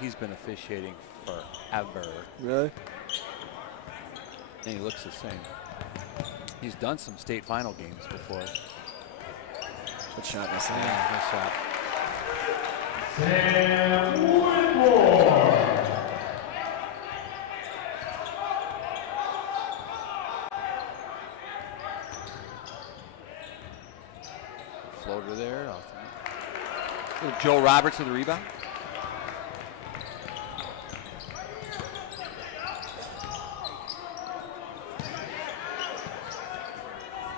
he's been officiating forever. Really? And he looks the same. He's done some state final games before. Good shot, my son. Yeah, nice shot. Sam Whitmore. Floater there. Joe Roberts with the rebound.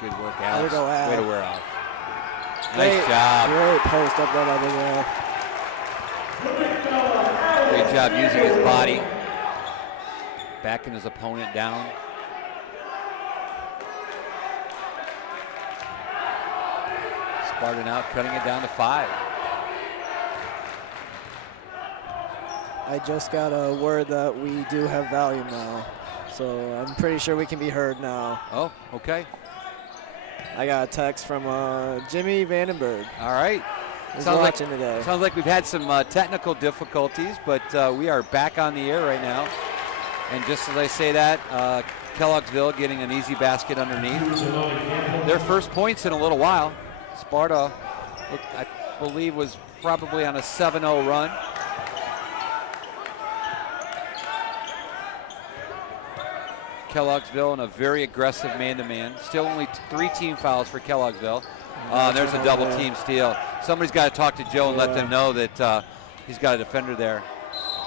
Good work, Alex. Way to go, Al. Way to wear out. Nice job. Great post up there by Big Al. Great job using his body. Backing his opponent down. Spartan out, cutting it down to 5. I just got a word that we do have volume now. So I'm pretty sure we can be heard now. Oh, okay. I got a text from Jimmy Vandenberg. All right. He's watching today. Sounds like we've had some technical difficulties, but we are back on the air right now. And just as I say that, Kelloggsville getting an easy basket underneath. Their first points in a little while. Sparta, I believe, was probably on a 7-0 run. Kelloggsville in a very aggressive man-to-man. Still only 3 team fouls for Kelloggsville. There's a double team steal. Somebody's got to talk to Joe and let them know that he's got a defender there.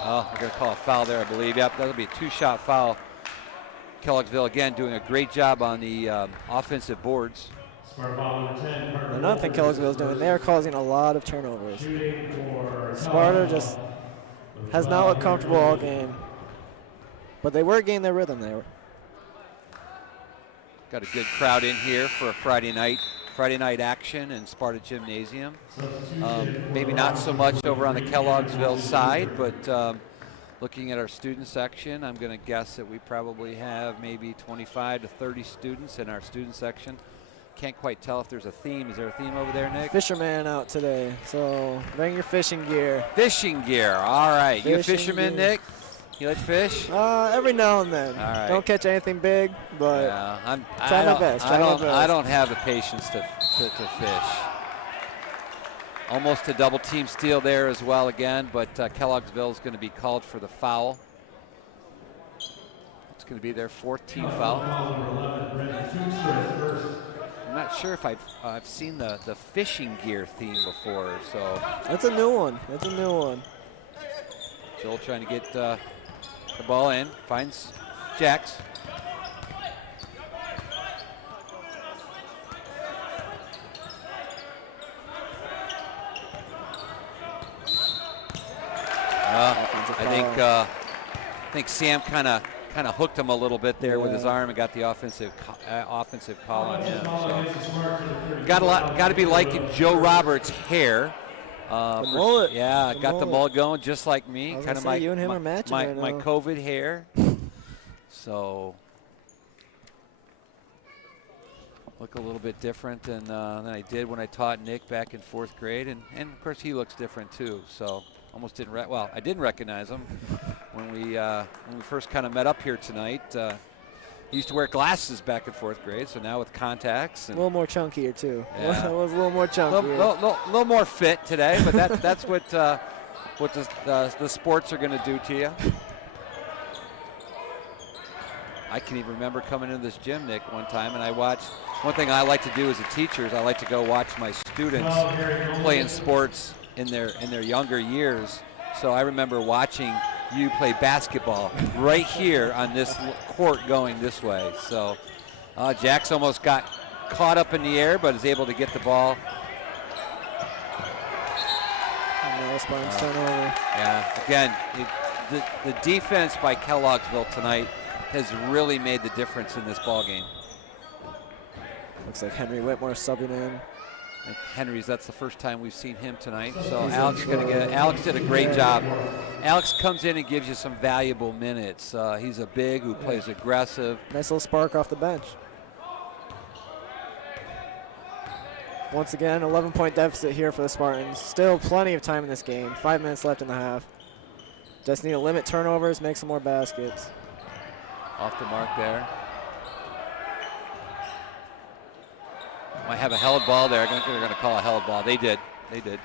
Oh, they're going to call a foul there, I believe. Yep, that'll be a 2-shot foul. Kelloggsville, again, doing a great job on the offensive boards. Another thing Kelloggsville's doing, they're causing a lot of turnovers. Sparta just has not looked comfortable all game. But they were gaining their rhythm there. Got a good crowd in here for a Friday night action in Sparta Gymnasium. Maybe not so much over on the Kelloggsville side, but looking at our student section, I'm going to guess that we probably have maybe 25 to 30 students in our student section. Can't quite tell if there's a theme. Is there a theme over there, Nick? Fisherman out today, so bring your fishing gear. Fishing gear, all right. You a fisherman, Nick? You like fish? Every now and then. All right. Don't catch anything big, but try my best. I don't have the patience to fish. Almost a double team steal there as well again, but Kelloggsville is going to be called for the foul. It's going to be their 4th team foul. I'm not sure if I've seen the fishing gear theme before, so. That's a new one. That's a new one. Joel trying to get the ball in, finds Jax. I think Sam kind of hooked him a little bit there with his arm and got the offensive call on him. So got to be liking Joe Roberts' hair. Mullet. Yeah, got the mullet going just like me. Kind of you and him are matching right my now. COVID hair. So look a little bit different than I did when I taught Nick back in 4th grade, and of course he looks different too. So almost didn't I didn't recognize him when we first kind of met up here tonight. He used to wear glasses back in 4th grade, so now with contacts. And a little more chunkier too. Yeah. It was a little more chunkier. A little more fit today, but that's what the sports are going to do to you. I can even remember coming into this gym, Nick, one time, and I watched. One thing I like to do as a teacher is I like to go watch my students playing sports in their younger years. So I remember watching you play basketball right here on this court going this way. So Jax almost got caught up in the air, but is able to get the ball. Yeah, again, the defense by Kelloggsville tonight has really made the difference in this ball game. Looks like Henry Whitmore subbing in. That's the first time we've seen him tonight. So Alex did a great job. Alex comes in and gives you some valuable minutes. He's a big who plays aggressive. Nice little spark off the bench. Once again, 11-point deficit here for the Spartans. Still plenty of time in this game. 5 minutes left in the half. Just need to limit turnovers, make some more baskets. Off the mark there. Might have a held ball there. I think they're going to call a held ball. They did. They did.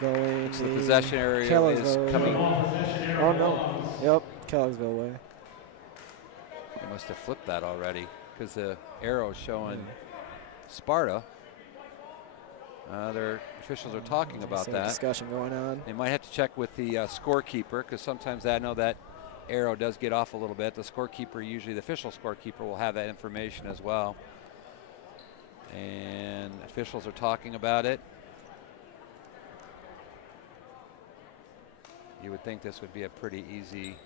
Going So the possession area is coming. Oh, no. Yep, Kelloggsville way. They must have flipped that already because the arrow showing Sparta. Their officials are talking about that. Discussion going on. They might have to check with the scorekeeper because sometimes I know that arrow does get off a little bit. The scorekeeper, usually the official scorekeeper, will have that information as well. And officials are talking about it. You would think this would be a pretty easy.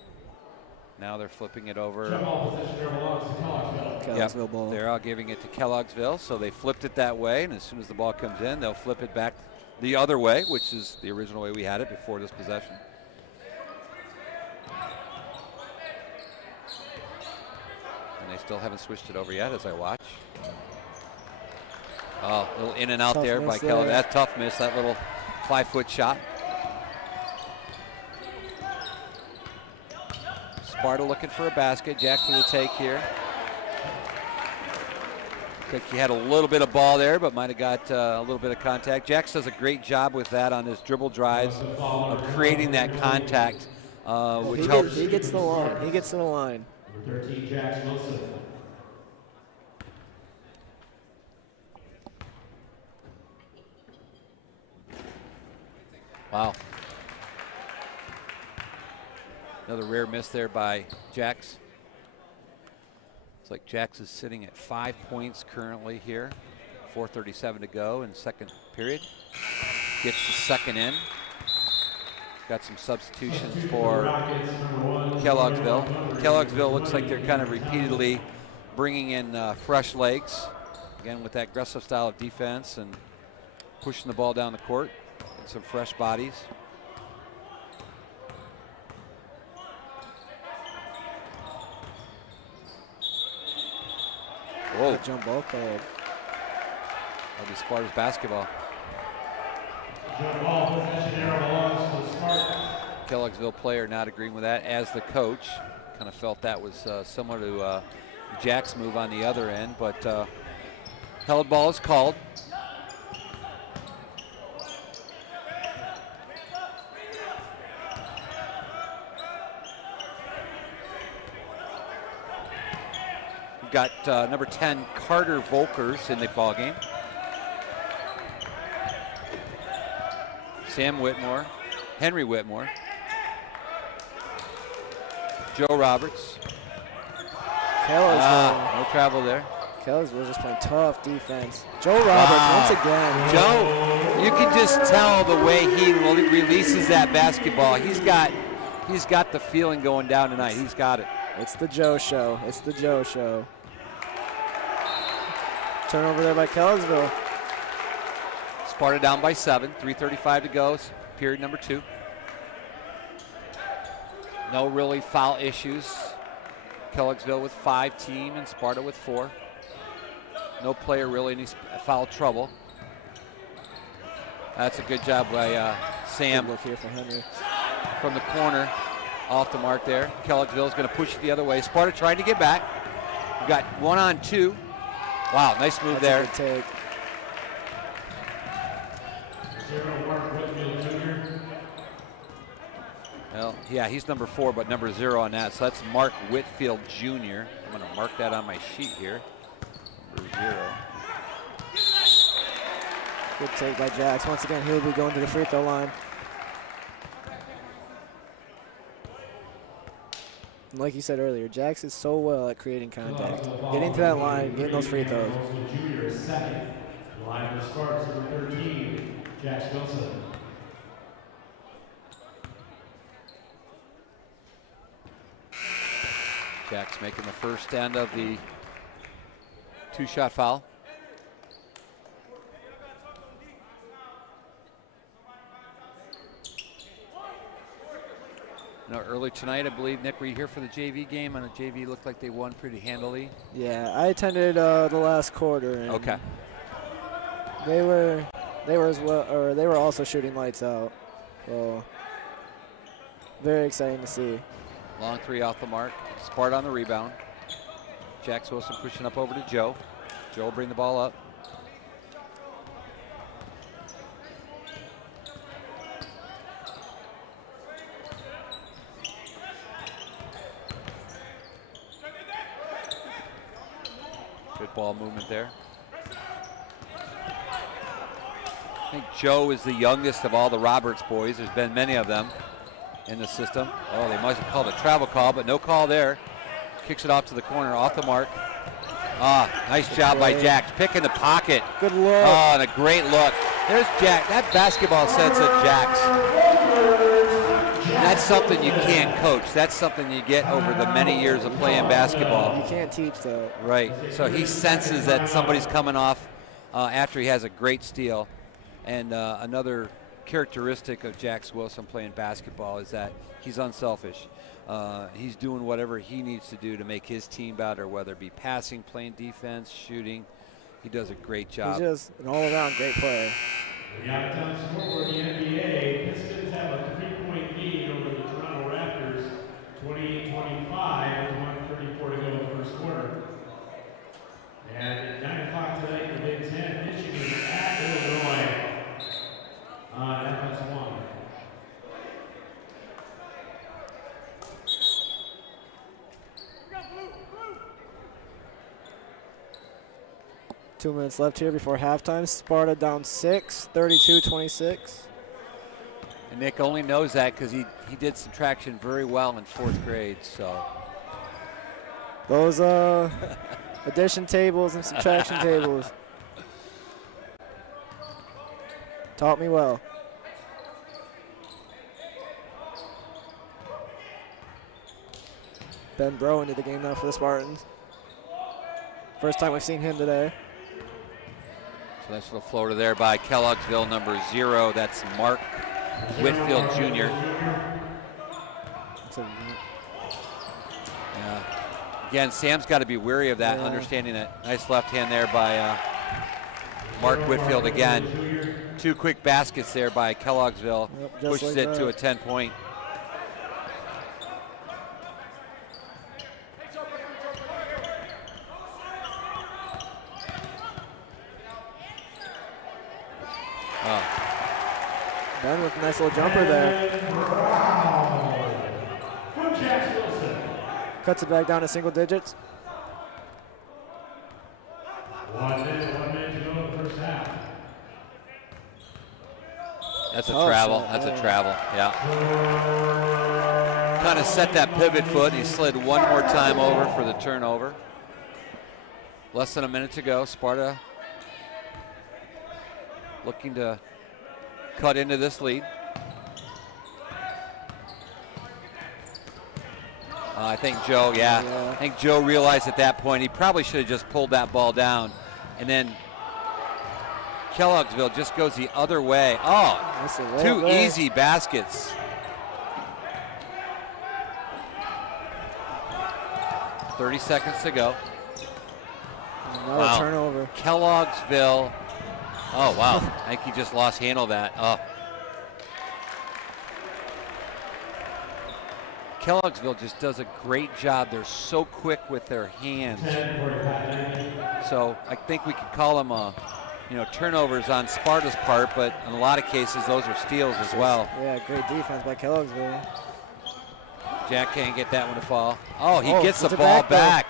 Now they're flipping it over. Kelloggsville ball. They're all giving it to Kelloggsville, so they flipped it that way, and as soon as the ball comes in, they'll flip it back the other way, which is the original way we had it before this possession. And they still haven't switched it over yet as I watch. Oh, a little in and out there by Kellogg. That's tough miss, that little 5-foot shot. Sparta looking for a basket. Jack for the take here. I think he had a little bit of ball there, but might have got a little bit of contact. Jax does a great job with that on his dribble drives of creating that contact, which helps. He gets the line. He gets to the line. 13, Jax Wilson. Wow. Another rare miss there by Jax. It's like Jax is sitting at 5 points currently here. 4:37 to go in second period. Gets the second in. Got some substitutions for Kelloggsville. Kelloggsville looks like they're kind of repeatedly bringing in fresh legs. Again, with that aggressive style of defense and pushing the ball down the court. And some fresh bodies. Whoa. Jump ball called. That'll be Sparta's basketball. Jump ball, possession arrow belongs to Sparta. Kelloggsville player not agreeing with that as the coach. Kind of felt that was similar to Jack's move on the other end, but held ball is called. Got number 10 Carter Volkers in the ball game. Sam Whitmore, Henry Whitmore, Joe Roberts. No travel there. Kelloggsville just playing tough defense. Joe Roberts once again. Joe, you can just tell the way he releases that basketball. He's got the feeling going down tonight. He's got it. It's the Joe show. It's the Joe show. Turnover there by Kelloggsville. Sparta down by 7, 3:35 to go, period number 2. No really foul issues. Kelloggsville with 5 team and Sparta with 4. No player really in foul trouble. That's a good job by Sam. Good look here for Henry. From the corner, off the mark there. Kelloggsville is going to push it the other way. Sparta trying to get back. We've got 1-on-2. Wow, nice move there. That's a good take. Well, yeah, he's number 4, but number 0 on that. So that's Mark Whitfield Jr. I'm going to mark that on my sheet here. Number 0. Good take by Jax. Once again, he'll be going to the free throw line. And like you said earlier, Jax is so well at creating contact. Getting to that line, getting those free throws. Junior is second. Line of Sparks, number 13, Jax Wilson. Jack's making the first end of the 2-shot foul. Now, early tonight, I believe, Nick, were you here for the JV game? And the JV looked like they won pretty handily. Yeah, I attended the last quarter. And okay. They were as well, or they were also shooting lights out. So Very exciting to see. Long three off the mark. Sparta on the rebound. Jax Wilson pushing up over to Joe. Joe will bring the ball up. Good ball movement there. I think Joe is the youngest of all the Roberts boys. There's been many of them in the system. Oh, they must have called a travel call, but no call there. Kicks it off to the corner, off the mark. Nice job by Jax, picking the pocket. Good look. And a great look. There's Jax. That basketball sense of Jax. That's something you can't coach. That's something you get over the many years of playing basketball. You can't teach that. Right. So he senses that somebody's coming off after he has a great steal. And another characteristic of Jax Wilson playing basketball is that he's unselfish. He's doing whatever he needs to do to make his team better, whether it be passing, playing defense, shooting. He does a great job. He's just an all-around great player. The out-of-town score for the NBA. Pistons have a 3-point lead over the Toronto Raptors, 28-25, with 1:34 to go in the first quarter. And at 9 o'clock tonight in the Big Ten, Michigan at Illinois on FS1. Two minutes left here before halftime. Sparta down 6, 32-26. And Nick only knows that because he did subtraction very well in 4th grade. So those addition tables and subtraction tables taught me well. Ben Bro into the game now for the Spartans. First time we've seen him today. So nice little floater there by Kelloggsville, number 0. That's Mark Whitfield Jr. Yeah. Again, Sam's got to be wary of that, understanding that. Nice left hand there by Mark Whitfield again. 2 quick baskets there by Kelloggsville. Yep, pushes like it to a 10-point. Ben with a nice little jumper there. Cuts it back down to single digits. 1 minute to go in the first half. That's a travel. That's a travel. Yeah. Kind of set that pivot foot. He slid one more time over for the turnover. Less than a minute to go. Sparta looking to cut into this lead. I think Joe, I think Joe realized at that point he probably should have just pulled that ball down. And then Kelloggsville just goes the other way. Oh, 2 easy baskets. .30 seconds to go. Another turnover. Kelloggsville. Oh, wow. I think he just lost handle of that. Oh. Kelloggsville just does a great job. They're so quick with their hands. So I think we could call them turnovers on Sparta's part, but in a lot of cases, those are steals as well. Yeah, great defense by Kelloggsville. Jack can't get that one to fall. Oh, he gets the ball back.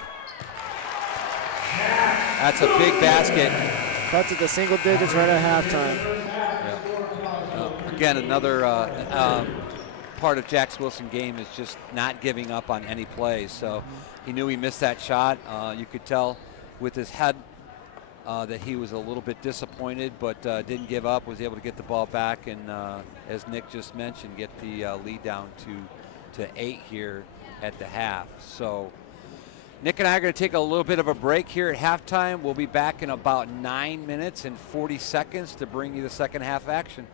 That's a big basket. Cuts it to single digits right at halftime. Yeah. Again, another part of Jax Wilson's game is just not giving up on any plays. So he knew he missed that shot. You could tell with his head that he was a little bit disappointed, but didn't give up, was able to get the ball back, and as Nick just mentioned, get the lead down to 8 here at the half. So Nick and I are going to take a little bit of a break here at halftime. We'll be back in about 9 minutes and 40 seconds to bring you the second half action.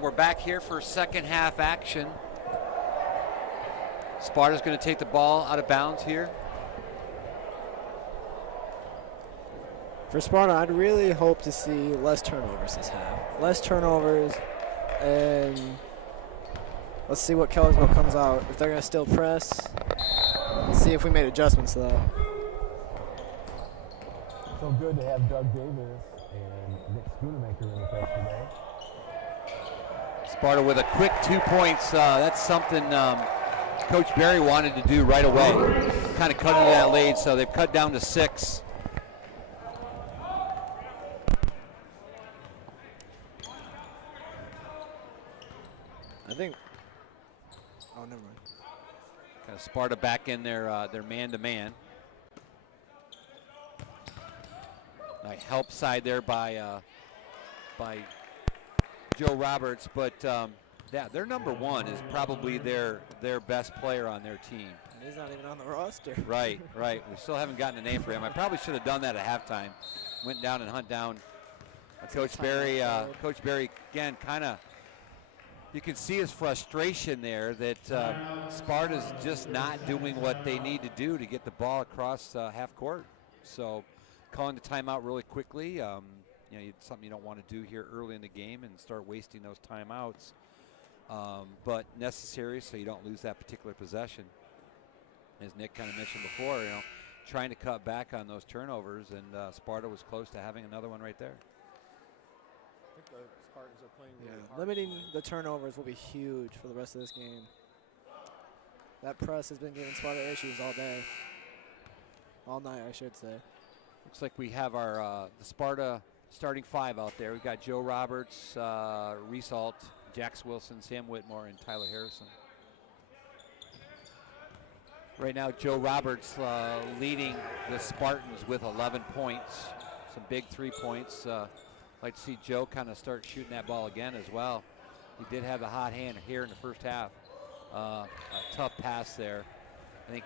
And we're back here for second half action. Sparta's going to take the ball out of bounds here. For Sparta, I'd really hope to see less turnovers this half. Less turnovers, and let's see what Kelloggsville comes out. If they're going to still press, let's see if we made adjustments to that. So good to have Doug Davis and Nick Schoonemaker in with us today. Sparta with a quick 2 points. That's something Coach Berry wanted to do right away. Kind of cut into that lead, so they've cut down to 6. I think. Oh, never mind. Kind of Sparta back in their man-to-man. Nice help side there by Joe Roberts, but yeah, their number 1 is probably their best player on their team. And he's not even on the roster. Right. We still haven't gotten a name for him. I probably should have done that at halftime. Went down and hunt down Coach Berry. Coach Berry again, kind of. You can see his frustration there that Sparta's just not doing what they need to do to get the ball across half court. So calling the timeout really quickly. It's something you don't want to do here early in the game and start wasting those timeouts. But necessary so you don't lose that particular possession. As Nick kind of mentioned before, trying to cut back on those turnovers, and Sparta was close to having another one right there. I think the Spartans are playing really hard. Limiting the turnovers will be huge for the rest of this game. That press has been giving Sparta issues all day. All night, I should say. Looks like we have our the Sparta starting 5 out there. We've got Joe Roberts, Reese Alt, Jax Wilson, Sam Whitmore, and Tyler Harrison. Right now, Joe Roberts leading the Spartans with 11 points. Some big 3 points. Like to see Joe kind of start shooting that ball again as well. He did have the hot hand here in the first half. A tough pass there. I think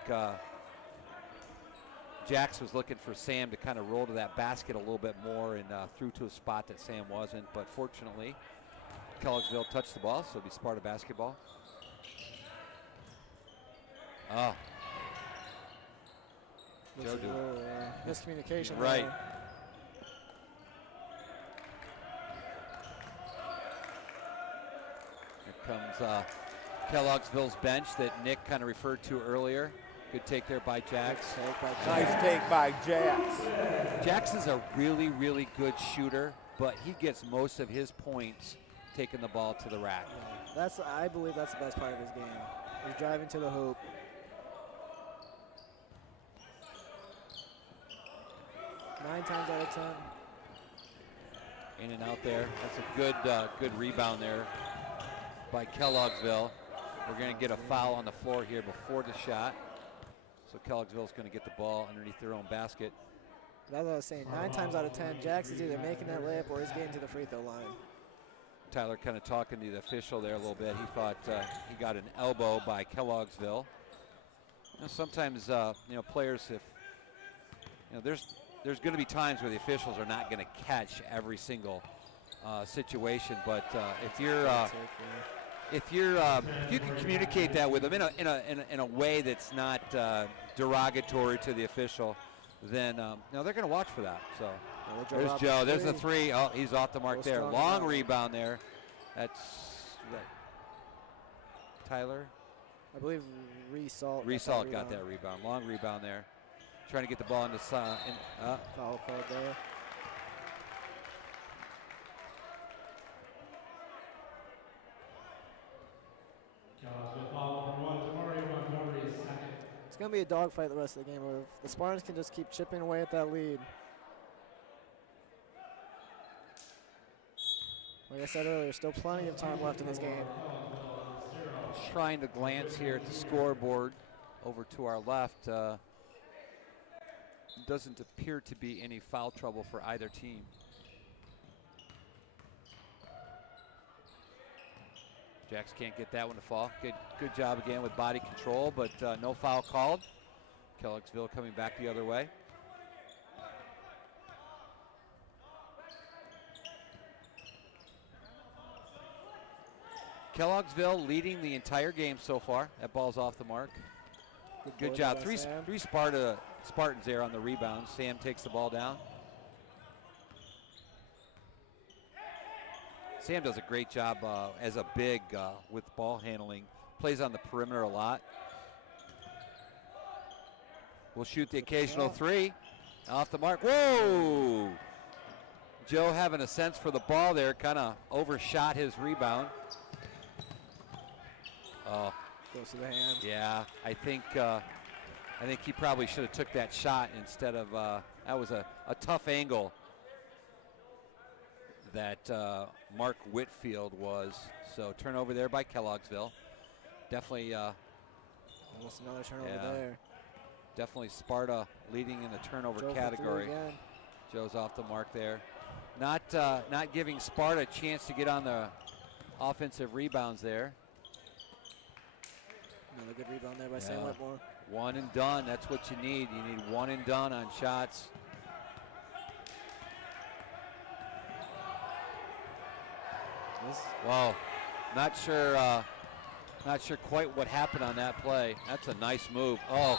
Jax was looking for Sam to kind of roll to that basket a little bit more and threw to a spot that Sam wasn't. But fortunately, Kelloggsville touched the ball, so it'll be Sparta basketball. Oh. Joe doing miscommunication. Right. There. Here comes Kelloggsville's bench that Nick kind of referred to earlier. Good take there by Jax. Nice take by Jax. Jax is a really, really good shooter, but he gets most of his points taking the ball to the rack. Yeah, I believe that's the best part of his game. He's driving to the hoop. Nine times out of 10. In and out there. That's a good rebound there by Kelloggsville. We're going to get a foul on the floor here before the shot. So Kelloggsville's going to get the ball underneath their own basket. That's what I was saying. 9 times out of 10, Jax is either making that layup or he's getting to the free throw line. Tyler kind of talking to the official there a little bit. He thought he got an elbow by Kelloggsville. Sometimes, players, if there's going to be times where the officials are not going to catch every single situation, but if you can communicate that with them in a way that's not derogatory to the official, then they're going to watch for that. So there's Joe. There's the 3. Oh, he's off the mark there. Long rebound there. That's Tyler. I believe Reese Alt got that rebound. Long rebound there. Trying to get the ball in the foul called there. It's going to be a dogfight the rest of the game. If the Spartans can just keep chipping away at that lead. Like I said earlier, still plenty of time left in this game. Trying to glance here at the scoreboard over to our left. Doesn't appear to be any foul trouble for either team. Jax can't get that one to fall. Good job again with body control, but no foul called. Kelloggsville coming back the other way. Kelloggsville leading the entire game so far. That ball's off the mark. Good job. Three Spartans there on the rebound. Sam takes the ball down. Sam does a great job as a big with ball handling. Plays on the perimeter a lot. Will shoot the occasional three. Off the mark. Whoa! Joe having a sense for the ball there, kind of overshot his rebound. Oh. Goes to the hands. Yeah, I think he probably should have took that shot instead of, that was a tough angle that Mark Whitfield was. So turnover there by Kelloggsville. Definitely. Almost another turnover there. Definitely Sparta leading in the turnover Joe category. Joe's off the mark there. Not giving Sparta a chance to get on the offensive rebounds there. Another good rebound there by Sam Whitmore. One and done, that's what you need. You need one and done on shots. Well, not sure quite what happened on that play. That's a nice move. Oh,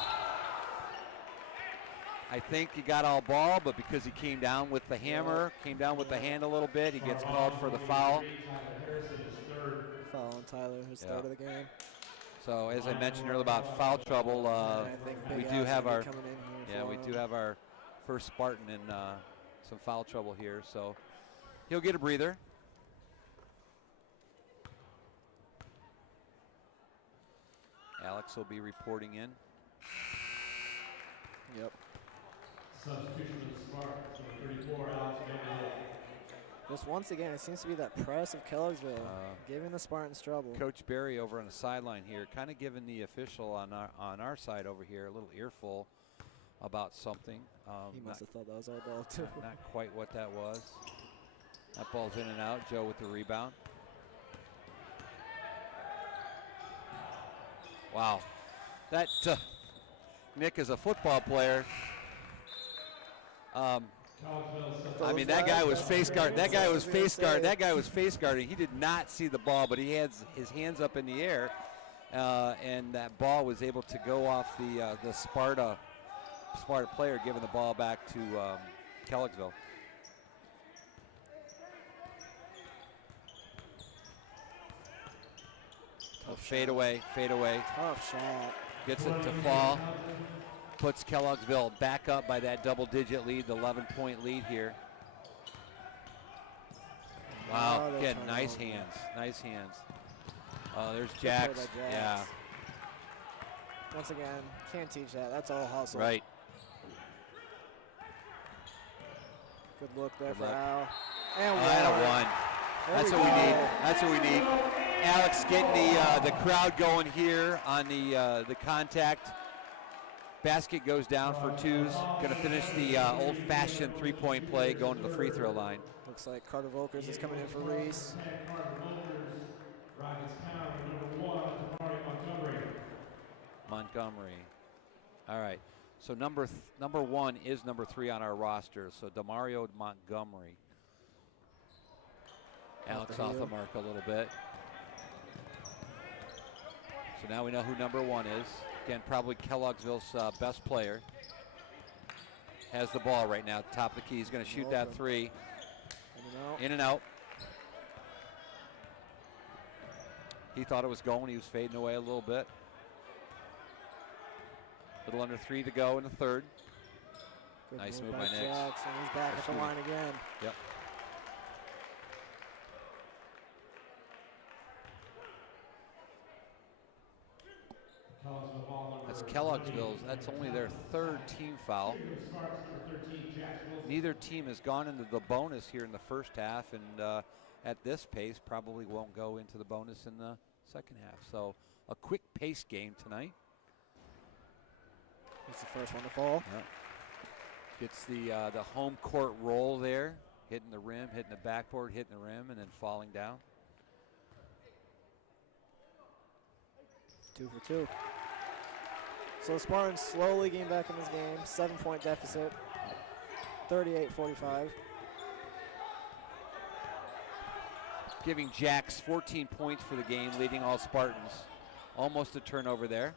I think he got all ball, but because he came down with the hammer, came down with the hand a little bit, he gets called for the foul. Foul on Tyler, his third of the game. So as I mentioned earlier about foul trouble, we do have our first Spartan in some foul trouble here, so he'll get a breather. Alex will be reporting in. Yep. Substitution of the Spartan, so 34, Alex Vanderbilt. Just once again, it seems to be that press of Kelloggsville, giving the Spartans trouble. Coach Barry over on the sideline here, kind of giving the official on our side over here a little earful about something. He must have thought that was our ball too. Not quite what that was. That ball's in and out. Joe with the rebound. Wow, that Nick is a football player. I mean, that guy was face guard. That guy was face guard. That guy was face guarding. He did not see the ball, but he had his hands up in the air, and that ball was able to go off the Sparta player, giving the ball back to Kelloggsville. Fade away. Tough shot. Gets it to fall. Puts Kelloggsville back up by that double-digit lead, the 11-point lead here. Wow, again, nice hands. Oh, there's Jax. Yeah. Once again, can't teach that. That's all hustle. Right. Good look there for Al. And one. That's what we need. Alex getting the crowd going here on the contact. Basket goes down for twos. Going to finish the old-fashioned three-point play, going to the free throw line. Looks like Carter Volkers is coming in for Reese. Montgomery. All right. So number one is number 3 on our roster. So Demario Montgomery. Alex off the mark a little bit. So now we know who number 1 is. Again, probably Kelloggsville's best player. Has the ball right now at the top of the key. He's going to shoot that 3. In and out. He thought it was going. He was fading away a little bit. A little under 3 to go in the third. Good nice move by Nick. Jackson. He's back at the line again. Yep. That's Kelloggsville's. That's only their 3rd team foul. Neither team has gone into the bonus here in the first half, and at this pace probably won't go into the bonus in the second half. So a quick pace game tonight. He's the first one to fall. Yeah. Gets the home court roll there, hitting the rim, hitting the backboard, hitting the rim, and then falling down. 2 for 2. So the Spartans slowly getting back in this game. 7-point deficit, 38-45. giving Jacks 14 points for the game, leading all Spartans. Almost a turnover there.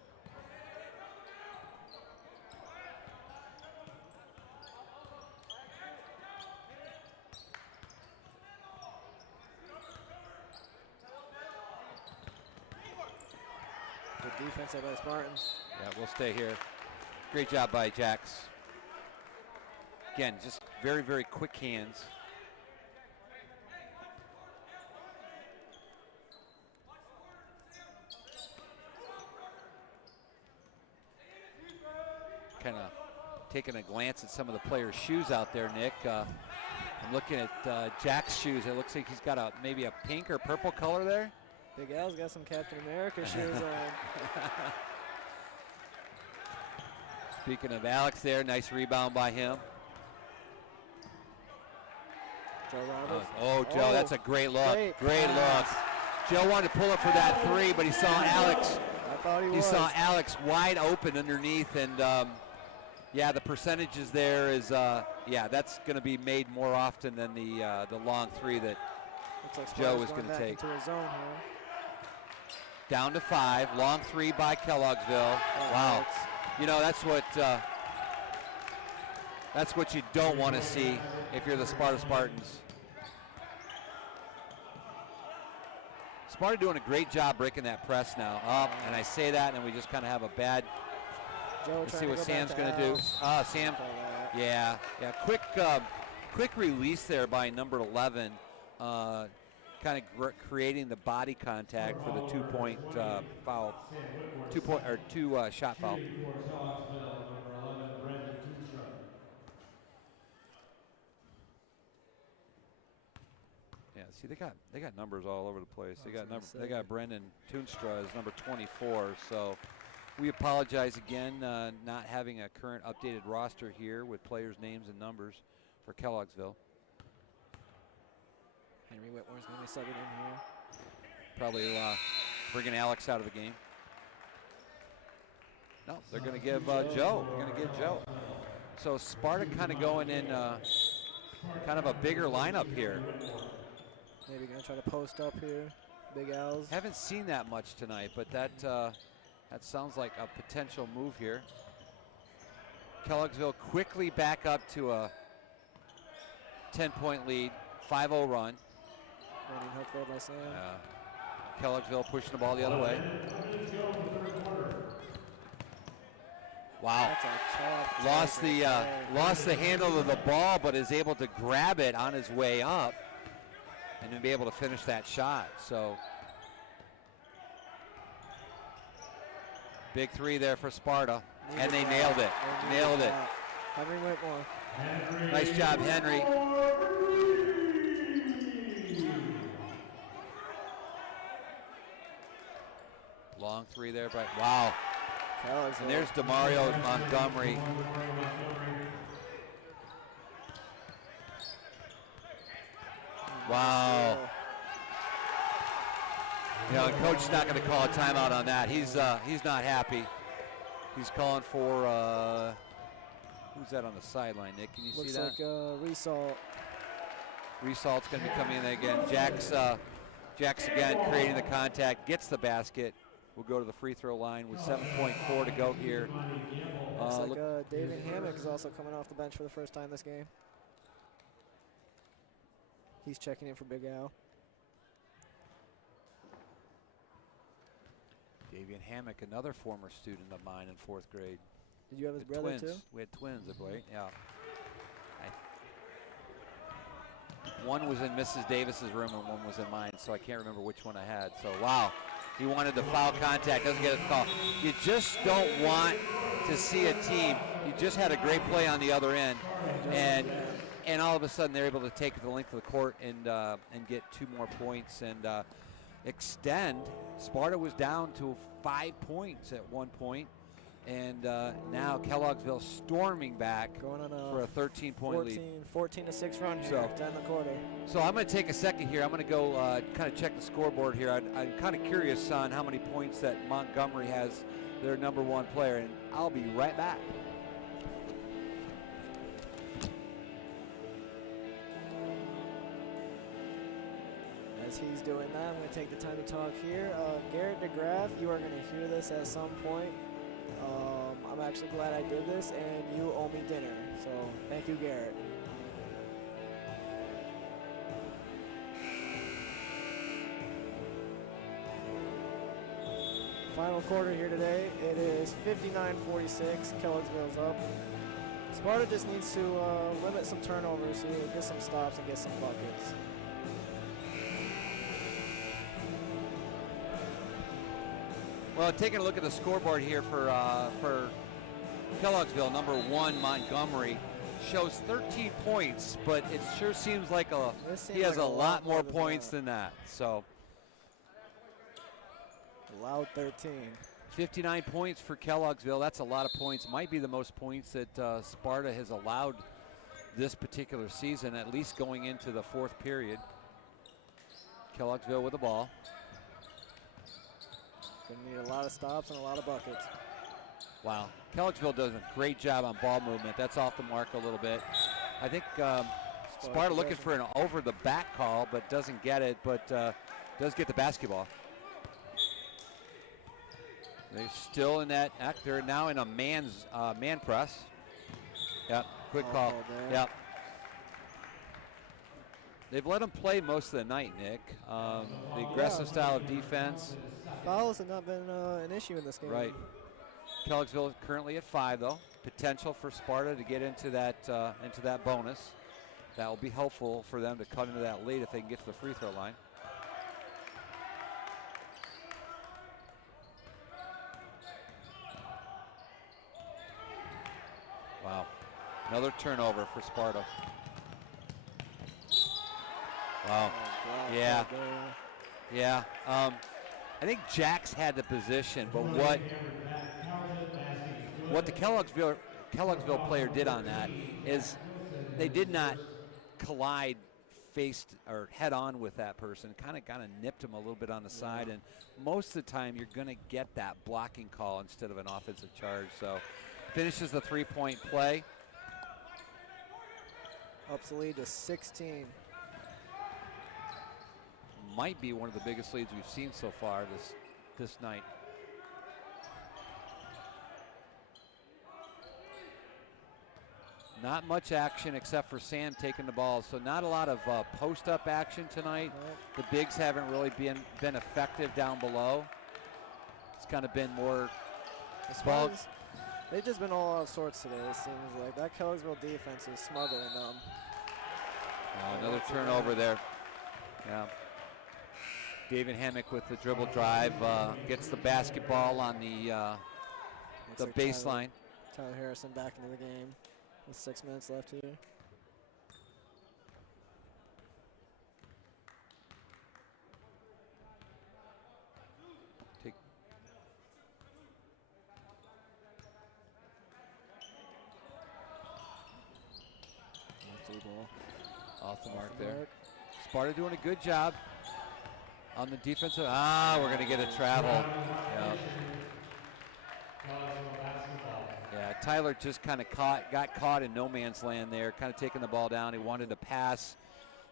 Good defense by the Spartans. Yeah, we'll stay here. Great job by Jacks. Again, just very, very quick hands. Kind of taking a glance at some of the players' shoes out there, Nick. I'm looking at Jack's shoes. It looks like he's got maybe a pink or purple color there. Big Al's got some Captain America shoes on. Speaking of Alex there, nice rebound by him. Joe Roberts. Joe, that's a great look. Great look. Joe wanted to pull up for that three, but he saw Alex. I thought he was. He saw Alex wide open underneath, and yeah, the percentages there is that's going to be made more often than the long three that like Joe is going to take. Into his zone here. Down to 5, long three by Kelloggsville. Wow, you know that's what you don't want to see if you're the Sparta Spartans. Sparta doing a great job breaking that press now up, and I say that, and we just kind of have a bad. Let's see what Sam's going to do. Sam, yeah, quick release there by number 11, kind of creating the body contact for the 2-point foul, 2 shot foul. Yeah, see they got numbers all over the place. They got Brendan Toonstra as number 24. So we apologize again, not having a current updated roster here with players' names and numbers for Kelloggsville. Henry Whitmore's going to be subbing in here. Probably bringing Alex out of the game. No, they're going to give Joe. They're going to give Joe. So Sparta kind of going in kind of a bigger lineup here. Maybe going to try to post up here. Big Al's. Haven't seen that much tonight, but that sounds like a potential move here. Kelloggsville quickly back up to a 10-point lead, 5-0 run. Running hook there by Sam. Kelloggsville pushing the ball the other way. Wow. That's a tough lost the handle of the ball, but is able to grab it on his way up and then be able to finish that shot. So big three there for Sparta, and they nailed it. Nailed it. Henry Whitmore. Nice job, Henry. Long three there, but wow. And there's Demario Montgomery. Wow. You know, Coach's not going to call a timeout on that. He's not happy. He's calling for who's that on the sideline, Nick? Can you see that? Looks like Resalt. Resalt's going to be coming in again. Jack's again creating the contact, gets the basket. We'll go to the free throw line with 7.4 to go here. Looks like David Hammock is also coming off the bench for the first time this game. He's checking in for Big Al. Davian Hammock, another former student of mine in 4th grade. Did you have his brother twins. too? We had twins, I believe. Yeah. One was in Mrs. Davis's room and one was in mine, so I can't remember which one I had. So wow. He wanted the foul contact, doesn't get a call. You just don't want to see a team. You just had a great play on the other end, and all of a sudden they're able to take the length of the court and get 2 more points and extend. Sparta was down to 5 points at one point, and now Kelloggsville storming back going on for a 13-point lead. 14-6 run here to end the quarter. So I'm going to take a second here. I'm going to go kind of check the scoreboard here. I'm kind of curious on how many points that Montgomery has, their number 1 player, and I'll be right back. As he's doing that, I'm going to take the time to talk here. Garrett DeGraff, you are going to hear this at some point. I'm actually glad I did this, and you owe me dinner. So thank you, Garrett. Final quarter here today. It is 59-46. Kelloggsville's up. Sparta just needs to limit some turnovers here, get some stops, and get some buckets. Well, taking a look at the scoreboard here for Kelloggsville, number 1 Montgomery shows 13 points, but it sure seems like he has a lot more points than that. So allowed 13. 59 points for Kelloggsville. That's a lot of points. Might be the most points that Sparta has allowed this particular season, at least going into the 4th period. Kelloggsville with the ball. Gonna need a lot of stops and a lot of buckets. Wow. Kelloggsville does a great job on ball movement. That's off the mark a little bit. I think Sparta looking for an over the back call, but doesn't get it, but does get the basketball. They're still in that act. They're now in a man press. Yep, quick call. Yep. They've let them play most of the night, Nick. The aggressive style of defense. Fouls have not been an issue in this game. Right. Kelloggsville currently at 5, though. Potential for Sparta to get into that bonus. That will be helpful for them to cut into that lead if they can get to the free throw line. Wow. Another turnover for Sparta. Wow. Yeah. Yeah. I think Jax had the position, but what the Kelloggsville player did on that is they did not collide faced or head on with that person. Kind of nipped him a little bit on the side, and most of the time you're going to get that blocking call instead of an offensive charge. So finishes the 3-point play. Ups the lead to 16. Might be one of the biggest leads we've seen so far this night. Not much action except for Sam taking the ball, so not a lot of post-up action tonight. The bigs haven't really been effective down below. It's kind of been more ball. They've just been all out of sorts today, it seems like. That Kelloggsville defense is smothering them. Another turnover there. Yeah. David Hammock with the dribble drive gets the basketball on the like baseline. Tyler Harrison back into the game with 6 minutes left here. Free ball. Off the mark there. Sparta doing a good job on the defensive. We're going to get a travel. Yeah, Tyler just kind of got caught in no man's land there, kind of taking the ball down. He wanted to pass.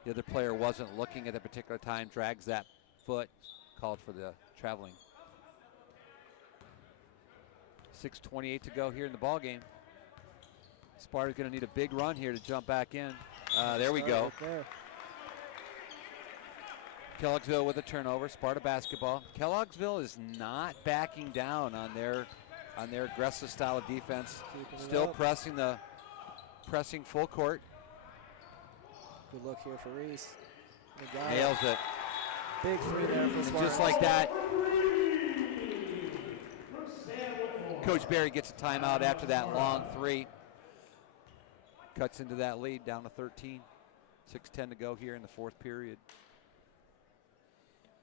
The other player wasn't looking at the particular time, drags that foot, called for the traveling. 6:28 to go here in the ball game. Sparta's going to need a big run here to jump back in. There we go. Kelloggsville with a turnover. Sparta basketball. Kelloggsville is not backing down on their aggressive style of defense. Still pressing full court. Good look here for Reese. Nails it. Big three there for Sparta. Just like that. Coach Barry gets a timeout after that long three. Cuts into that lead down to 13. 6:10 to go here in the 4th period.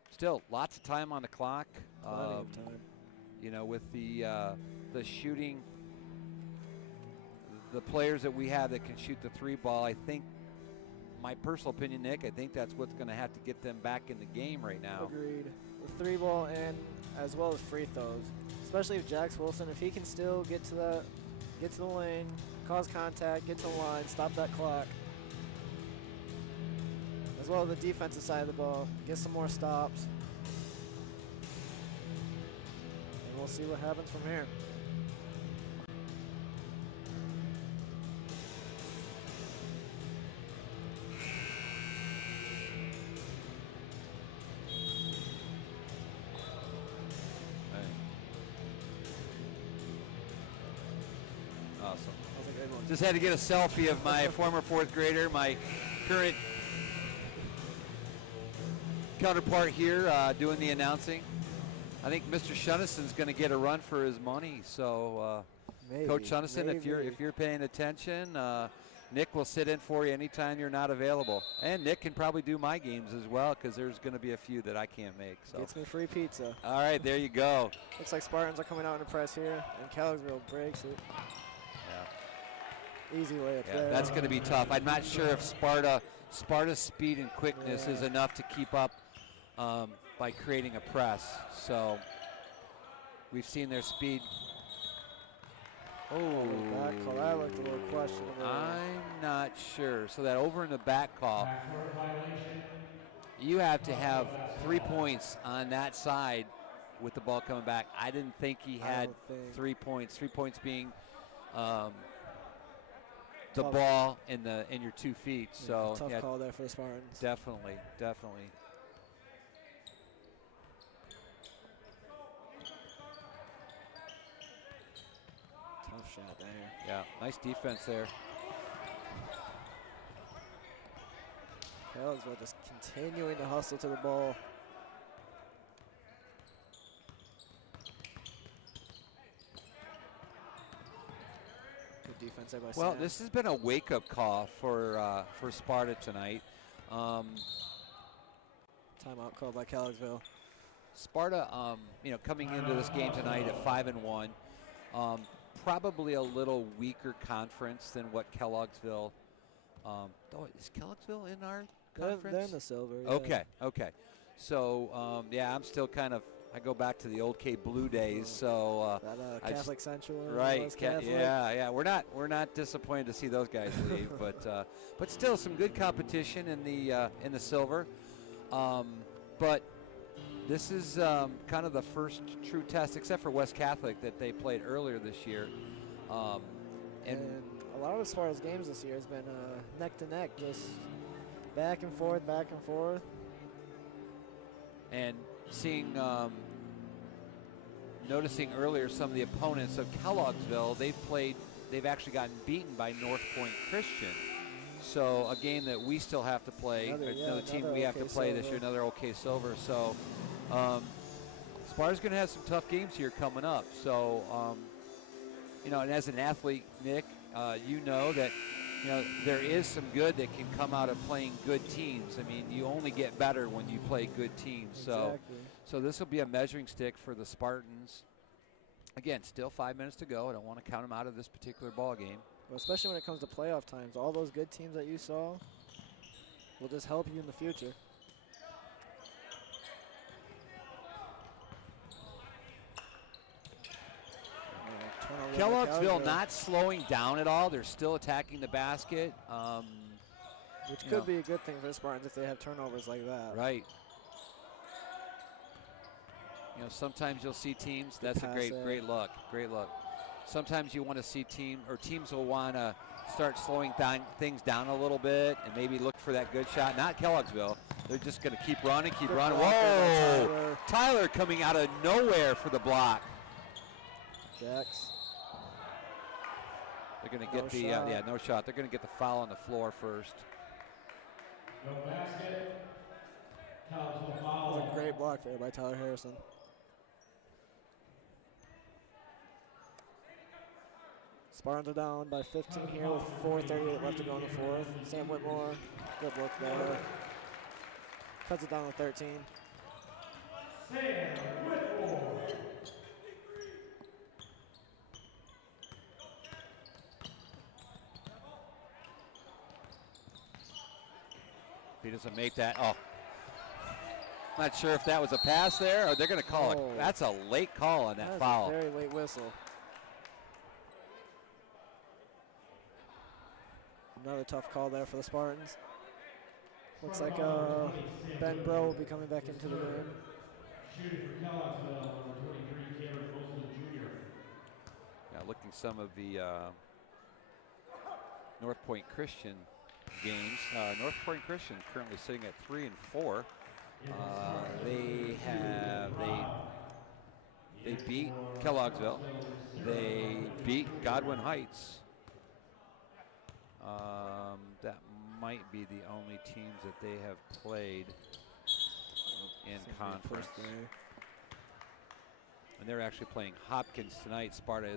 Still, lots of time on the clock. Plenty of time. You know, with the shooting, the players that we have that can shoot the 3 ball, I think, my personal opinion, Nick, I think that's what's going to have to get them back in the game right now. Agreed. The 3 ball and as well as free throws, especially if Jax Wilson, if he can still get to the lane, cause contact, get to the line, stop that clock. as well as the defensive side of the ball, get some more stops. And we'll see what happens from here. Awesome. That was a good one. Just had to get a selfie of my former fourth grader, my current counterpart here doing the announcing. I think Mr. Shunnison's going to get a run for his money. So, Maybe, Coach Shunnison, maybe. if you're paying attention, Nick will sit in for you anytime you're not available. And Nick can probably do my games as well because there's going to be a few that I can't make. So Gets me free pizza. all right, there you go. Looks like Spartans are coming out in the press here, and Kelloggsville breaks it. Yeah. Easy layup Yeah, there. that's going to be tough. I'm not sure if Sparta's speed and quickness is enough to keep up by creating a press. So we've seen their speed. Oh, Back call. That looked a little questionable. I'm not sure. So that over in the back call, Backcourt violation. you have to have 3 points on that side with the ball coming back. I didn't think he had don't think. 3 points. 3 points being the Tough. ball in your 2 feet. So Tough yeah, call there for the Spartans. definitely. Tough shot there. Yeah, nice defense there. Kelloggsville just continuing to hustle to the ball. Good defense there by Well, Sam. this has been a wake-up call for Sparta tonight. Timeout called by Kelloggsville. Sparta, coming into this game tonight at 5-1, probably a little weaker conference than what Kelloggsville. Is Kelloggsville in our conference? They're in the silver. Yeah. Okay. So I'm still kind of. I go back to the old K Blue days. So That Catholic Central. right, Catholic. yeah. We're not disappointed to see those guys leave, but still some good competition in the silver. But this is kind of the first true test, except for West Catholic that they played earlier this year. And a lot of Sparta's games this year has been neck to neck, just back and forth. And seeing, noticing earlier some of the opponents of Kelloggsville, they've actually gotten beaten by North Point Christian. So a game that we still have to play, another team we have to play this year, another OK Silver. So Sparta's going to have some tough games here coming up. So, and as an athlete, Nick, you know that there is some good that can come out of playing good teams. I mean, you only get better when you play good teams. Exactly. So this will be a measuring stick for the Spartans. Again, still 5 minutes to go. I don't want to count them out of this particular ball game. Well, especially when it comes to playoff times, all those good teams that you saw will just help you in the future. Kelloggsville not slowing down at all. They're still attacking the basket. Which could be a good thing for the Spartans if they have turnovers like that. Right. Sometimes you'll see teams. That's a great look. Great look. Sometimes you want to see teams will want to start slowing things down a little bit and maybe look for that good shot. Not Kelloggsville. They're just going to keep running. Whoa! Tyler coming out of nowhere for the block. Jacks. They're going to get no shot. They're going to get the foul on the floor first. No basket. Kelloggsville That foul. was a great block there by Tyler Harrison. Spartans are down by 15 here with 4:38 left to go in the fourth. Sam Whitmore, good look there. Cuts it down to 13. Sam Whitmore. If he doesn't make that, not sure if that was a pass there or they're going to call it. That's a late call on that foul. A very late whistle. Another tough call there for the Spartans. Looks like Ben Bro will be coming back into the game. Shooting for Kelloggsville, number 23, Cameron Mosley Jr. Yeah, looking some of the North Point Christian games. North Point Christian currently sitting at 3-4. They beat Kelloggsville. They beat Godwin Heights. That might be the only teams that they have played in conference. And they're actually playing Hopkins tonight. Sparta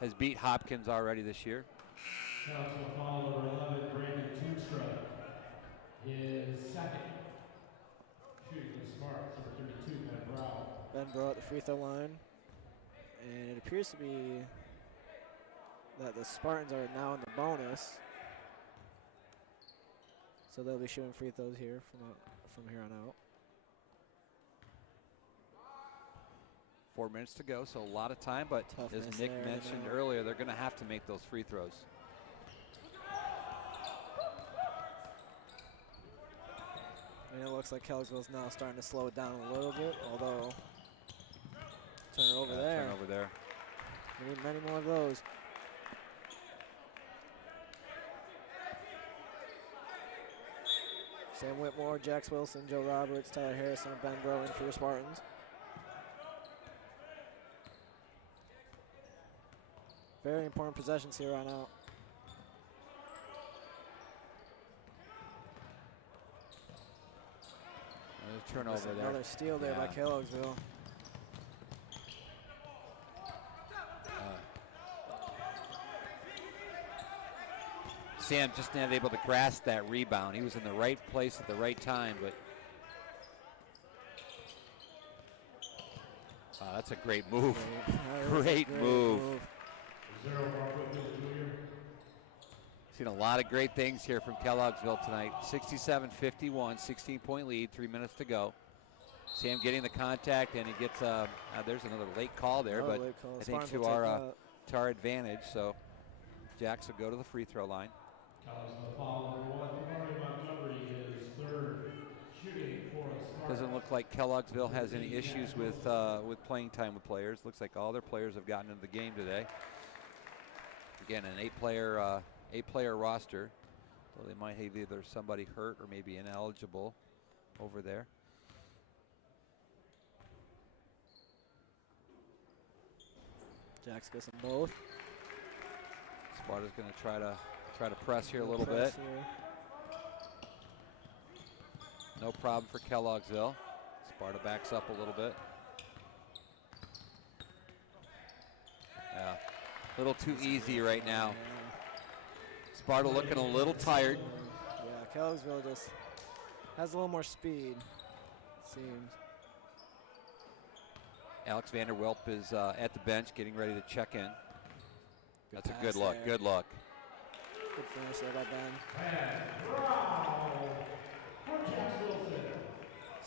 has beat Hopkins already this year. Kelloggsville foul number 11, Brandon Toonstra. His second. Shooting for Sparta, number 32, Ben Brown. Ben Bro at the free throw line. And it appears to be that the Spartans are now in the bonus. So they'll be shooting free throws here from here on out. 4 minutes to go, so a lot of time, but Toughness as Nick there, mentioned earlier, they're going to have to make those free throws. And it looks like Kelloggsville's now starting to slow it down a little bit, although turnover there. Turnover there. We need many more of those. Sam Whitmore, Jax Wilson, Joe Roberts, Tyler Harrison, and Ben Bro in for your Spartans. Very important possessions here on out. Another turnover there. Another steal there by Kelloggsville. Sam just not able to grasp that rebound. He was in the right place at the right time, but that's a great move. Great move. Seen a lot of great things here from Kelloggsville tonight. 67-51, 16-point lead, 3 minutes to go. Sam getting the contact, and he gets there's another late call there, but I think to our advantage. So Jax will go to the free throw line. Kelloggsville foul number 1, Marty Montgomery, his third shooting for Sparta. Doesn't look like Kelloggsville has any issues with playing time with players. Looks like all their players have gotten into the game today. Again, an eight-player roster, so they might have either somebody hurt or maybe ineligible over there. Jax gets them both. Sparta's going to try to press here a little bit. No problem for Kelloggsville. Sparta backs up a little bit. Yeah, a little too easy right now. Sparta looking a little tired. Yeah, Kelloggsville just has a little more speed, it seems. Alex Vanderwelp is at the bench getting ready to check in. That's a good look, there. good look. Good finish there by Ben.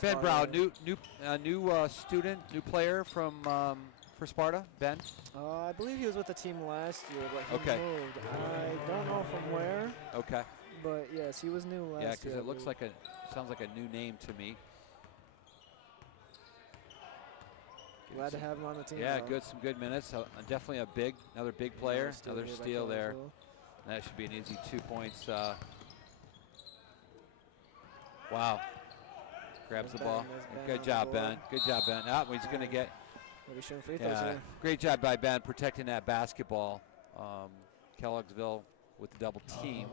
Ben Brown, new student, new player from for Sparta. Ben. I believe he was with the team last year, but he Okay. moved. I don't know from where. Okay. But yes, he was new last year. Yeah, because it looks like sounds like a new name to me. Glad to have him on the team. Yeah, though. some good minutes. Definitely another big player, another steal there. That should be an easy 2 points. Wow. Grabs the ball. Good job, Ben. Good job, Ben. He's going to get. We'll be shooting free throws here. Great job by Ben protecting that basketball. Kelloggsville with the double team.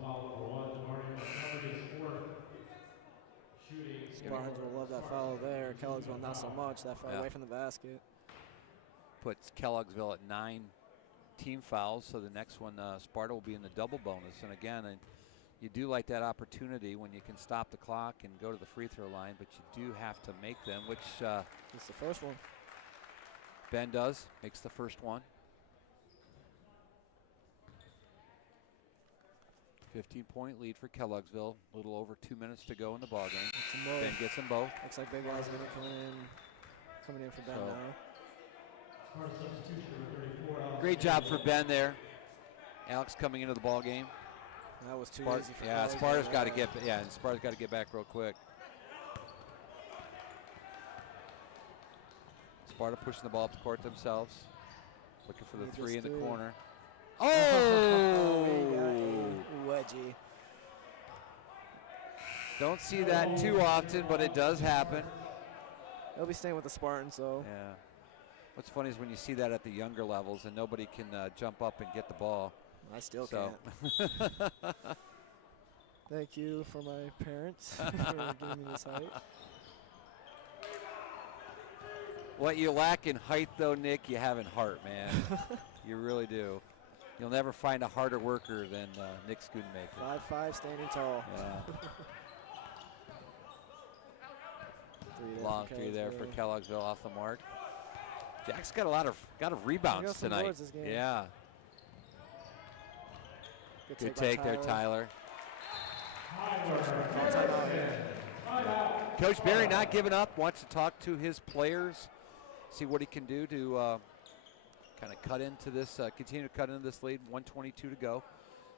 Spartans will love that foul there. Kelloggsville not so much. That far away from the basket. Puts Kelloggsville at 9 team fouls, so the next one, Sparta will be in the double bonus. And again, you do like that opportunity when you can stop the clock and go to the free throw line, but you do have to make them, which it's the first one. Ben does, makes the first one. 15-point lead for Kelloggsville. A little over 2 minutes to go in the ballgame. Ben gets them both. Looks like Big Al's going to coming in for Ben now. Great job for Ben there. Alex coming into the ball game. That was too easy for Yeah, Sparta's got to get. Yeah, and Sparta's got to get back real quick. Sparta pushing the ball up the court themselves, looking for the three in the corner. Oh! He got a wedgie. Don't see that too often, but it does happen. He'll be staying with the Spartans, though. Yeah. What's funny is when you see that at the younger levels and nobody can jump up and get the ball. I still can't. Thank you for my parents for giving me this height. What you lack in height, though, Nick, you have in heart, man. You really do. You'll never find a harder worker than Nick Schoonemaker. 5'5", standing tall. Yeah. Long three there for Kelloggsville off the mark. Jack's got a lot of rebounds tonight. Yeah. Good take there, Tyler. Coach Berry not giving up, wants to talk to his players, see what he can do to kind of cut into this, continue to cut into this lead. 1:22 to go,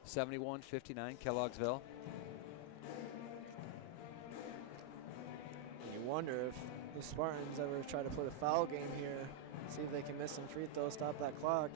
71-59 Kelloggsville. You wonder if the Spartans ever try to put a foul game here, see if they can miss some free throws, stop that clock.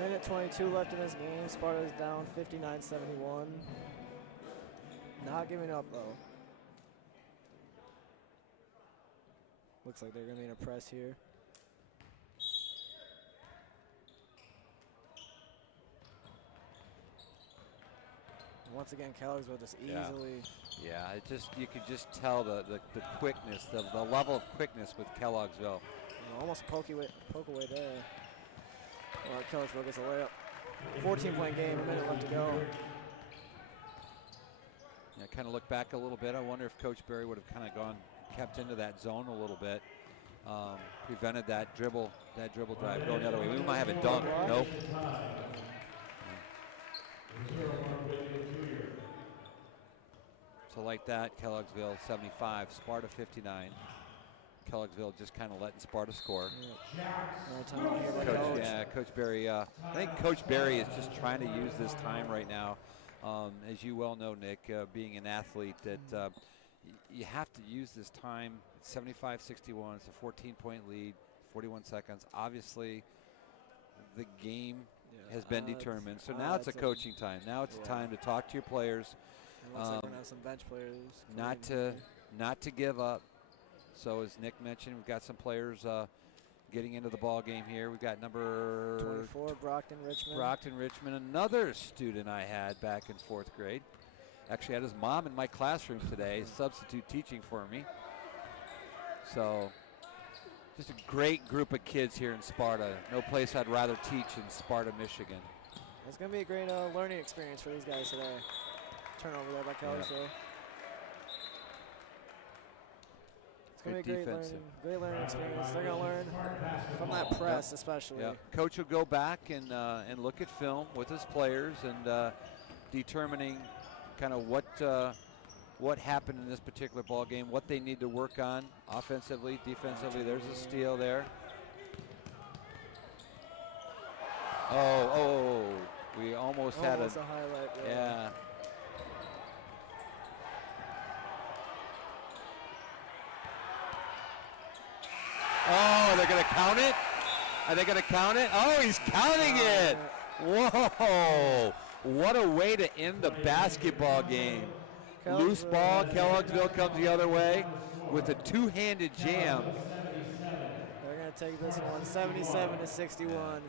Minute 22 left in this game. Sparta's down 59-71. Not giving up, though. Looks like they're going to be in a press here. Once again, Kelloggsville just easily. Yeah, it just you could just tell the quickness, the level of quickness with Kelloggsville. Almost poke away there. Well, Kelloggsville gets a layup. 14-point game, a minute left to go. Yeah, kind of look back a little bit. I wonder if Coach Berry would have kind of kept into that zone a little bit, prevented that dribble drive going the other way. We might have a dunk. Nope. So like that, Kelloggsville 75, Sparta 59. Kelloggsville just kind of letting Sparta score. Coach Berry. I think Coach Berry is just trying to use this time right now. As you well know, Nick, being an athlete, that you have to use this time. It's 75-61. It's a 14-point lead, 41 seconds. Obviously, the game has been determined. So now it's a coaching time. Now it's a time to talk to your players. Looks like we're gonna have some bench players. Not to give up. So as Nick mentioned, we've got some players getting into the ball game here. We've got number 24, Brockton Richmond. Brockton Richmond, another student I had back in 4th grade. Actually had his mom in my classroom today, substitute teaching for me. So just a great group of kids here in Sparta. No place I'd rather teach in Sparta, Michigan. It's going to be a great learning experience for these guys today. Turnover there by Kelloggsville. It's going to be a great learning experience. They're going to learn from that press, especially. Yeah. Coach will go back and look at film with his players and determining kind of what happened in this particular ball game, what they need to work on offensively, defensively. There's a steal there. Oh, we almost had a highlight there. Yeah. Oh, they're going to count it? Are they going to count it? Oh, he's counting it. Whoa. What a way to end the basketball game. Loose ball. Kelloggsville comes the other way with a two-handed jam. They're going to to take this one, 77-61.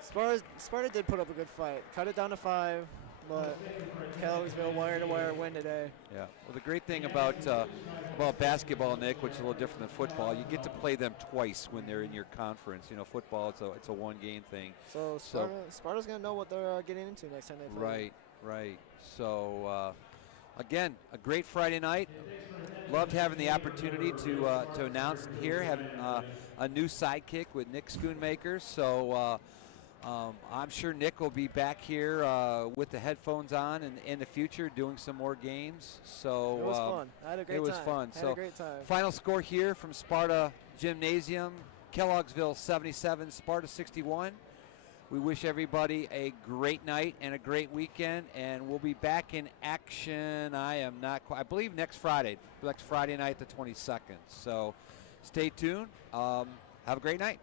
Sparta did put up a good fight. Cut it down to 5, but Kelloggsville wire-to-wire win today. Yeah. Well, the great thing about basketball, Nick, which is a little different than football, you get to play them twice when they're in your conference. You know, football, it's a one-game thing. So Sparta's going to know what they're getting into next time they play. Right. So, again, a great Friday night. Loved having the opportunity to announce here, having a new sidekick with Nick Schoonmaker. So I'm sure Nick will be back here with the headphones on in the future doing some more games. So it was fun. I had a great time. It was fun. Had a great time. Final score here from Sparta Gymnasium, Kelloggsville 77, Sparta 61. We wish everybody a great night and a great weekend, and we'll be back in action. I believe next Friday night, the 22nd. So stay tuned. Have a great night.